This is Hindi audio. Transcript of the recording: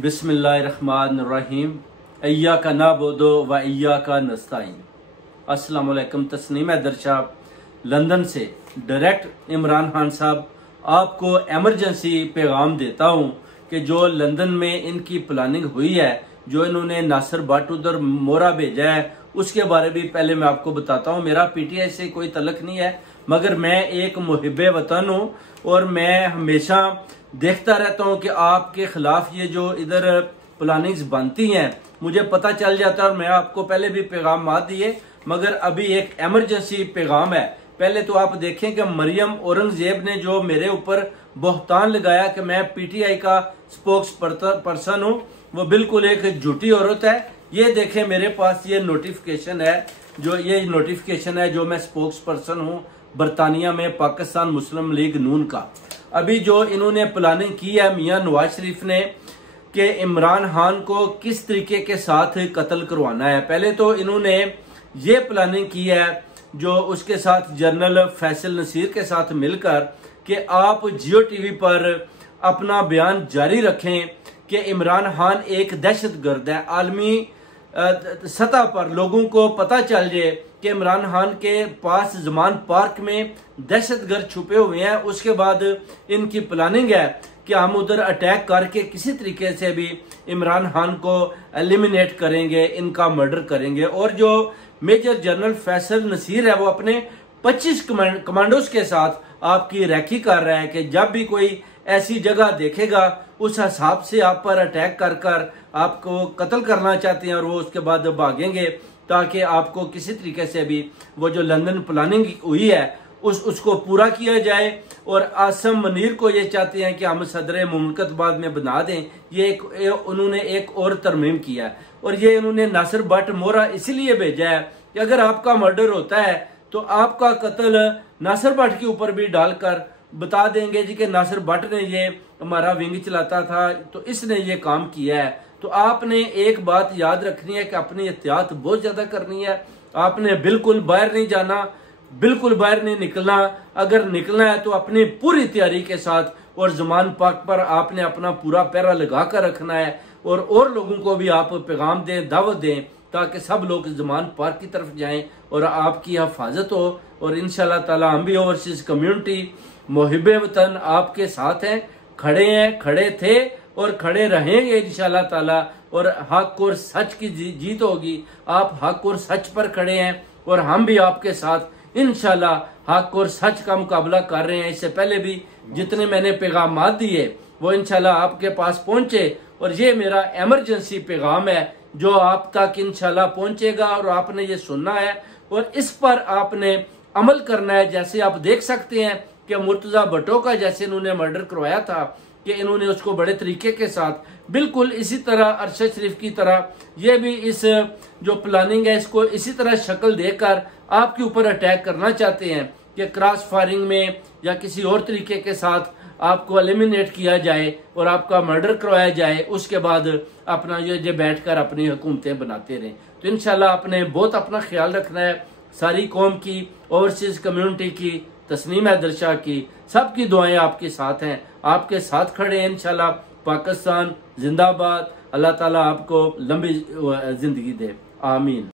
बिस्मिल्लाहिर्रहमानिर्रहीम। इय्याका नअबुदु व इय्याका नस्तईन। अस्सलाम वालेकुम। तस्नीम हैदर शाह लंदन से डायरेक्ट इमरान खान साहब आपको एमरजेंसी पैगाम देता हूँ कि जो लंदन में इनकी प्लानिंग हुई है, जो इन्होंने नासिर भट्ट उधर मोरा भेजा है, उसके बारे में पहले मैं आपको बताता हूँ। मेरा पीटीआई से कोई तल्लक नहीं है, मगर मैं एक मुहिब्बे वतन हूँ और मैं हमेशा देखता रहता हूँ कि आपके खिलाफ ये जो इधर प्लानिंग्स बनती हैं मुझे पता चल जाता है। और मैं आपको पहले भी पैगाम मार दिए, मगर अभी एक एमरजेंसी पैगाम है। पहले तो आप देखें कि मरियम औरंगजेब ने जो मेरे ऊपर बहतान लगाया कि मैं पीटीआई का स्पोक्स पर्सन हूँ, वो बिल्कुल एक झूठी औरत है। ये देखें मेरे पास ये नोटिफिकेशन है, जो मैं स्पोक्स पर्सन हूँ बरतानिया में पाकिस्तान मुस्लिम लीग नून का। अभी जो इन्होंने प्लानिंग की है मियां नवाज शरीफ ने कि इमरान खान को किस तरीके के साथ कत्ल करवाना है, पहले तो इन्होंने ये प्लानिंग की है जो उसके साथ जनरल फैसल नसीर के साथ मिलकर कि आप जियो टीवी पर अपना बयान जारी रखें कि इमरान खान एक दहशतगर्द है। आलमी सतह पर लोगों को पता चल जाए कि इमरान खान के पास जमान पार्क में दहशतगर्द छुपे हुए हैं। उसके बाद इनकी प्लानिंग है कि हम उधर अटैक करके किसी तरीके से भी इमरान खान को एलिमिनेट करेंगे, इनका मर्डर करेंगे। और जो मेजर जनरल फैसल नसीर है वो अपने 25 कमांडोज के साथ आपकी रैकी कर रहा है कि जब भी कोई ऐसी जगह देखेगा उस हिसाब से आप पर अटैक कर कर आपको कत्ल करना चाहते हैं और वो उसके बाद भागेंगे, ताकि आपको किसी तरीके से भी वो जो लंदन प्लानिंग हुई है उसको पूरा किया जाए। और आसम मनीर को ये चाहते हैं कि हम सदर मुमलकत बाद में बना दें। उन्होंने एक और तरमीम किया है। और ये उन्होंने नासिर भट्ट मोरा इसलिए भेजा है कि अगर आपका मर्डर होता है तो आपका कत्ल नासिर भट्ट के ऊपर भी डालकर बता देंगे जी कि नासिर भट्ट ने ये हमारा विंग चलाता था, तो इसने ये काम किया है। तो आपने एक बात याद रखनी है कि अपनी एहतियात बहुत ज्यादा करनी है। आपने बिल्कुल बाहर नहीं जाना, बिल्कुल बाहर नहीं निकलना। अगर निकलना है तो अपनी पूरी तैयारी के साथ और जमान पाक पर आपने अपना पूरा पैरा लगा कर रखना है। और लोगों को भी आप पैगाम दें, दावत दें, ताकि सब लोग जमान पार्क की तरफ जाएं और आपकी हिफाजत हो। और इंशाल्लाह ताला हम भी ओवरसीज कम्युनिटी मुहिब्बे वतन आपके साथ हैं, खड़े थे और खड़े रहेंगे इंशाल्लाह ताला। और हक और सच की जीत होगी। आप हक और सच पर खड़े हैं और हम भी आपके साथ इंशाल्लाह हक और सच का मुकाबला कर रहे हैं। इससे पहले भी जितने मैंने पैगाम दिए वो इंशाल्लाह आपके पास पहुंचे। और ये मेरा एमरजेंसी पैगाम है जो आप तक इंशाल्लाह पहुंचेगा और आपने ये सुनना है और इस पर आपने अमल करना है। जैसे आप देख सकते हैं कि मुर्तजा भट्टो का जैसे इन्होंने मर्डर करवाया था कि इन्होंने उसको बड़े तरीके के साथ बिल्कुल इसी तरह अरशद शरीफ की तरह ये भी इस जो प्लानिंग है इसको इसी तरह शक्ल देकर आपके ऊपर अटैक करना चाहते हैं कि क्रॉस फायरिंग में या किसी और तरीके के साथ आपको एलिमिनेट किया जाए और आपका मर्डर करवाया जाए। उसके बाद अपना ये बैठकर अपनी हुकूमतें बनाते रहें। तो इंशाल्लाह आपने बहुत अपना ख्याल रखना है। सारी कौम की, ओवरसीज कम्युनिटी की, तस्नीम हैदर शाह की, सबकी दुआएं आपके साथ हैं, आपके साथ खड़े हैं इंशाल्लाह। पाकिस्तान जिंदाबाद। अल्लाह ताला आपको लंबी जिंदगी दे, आमीन।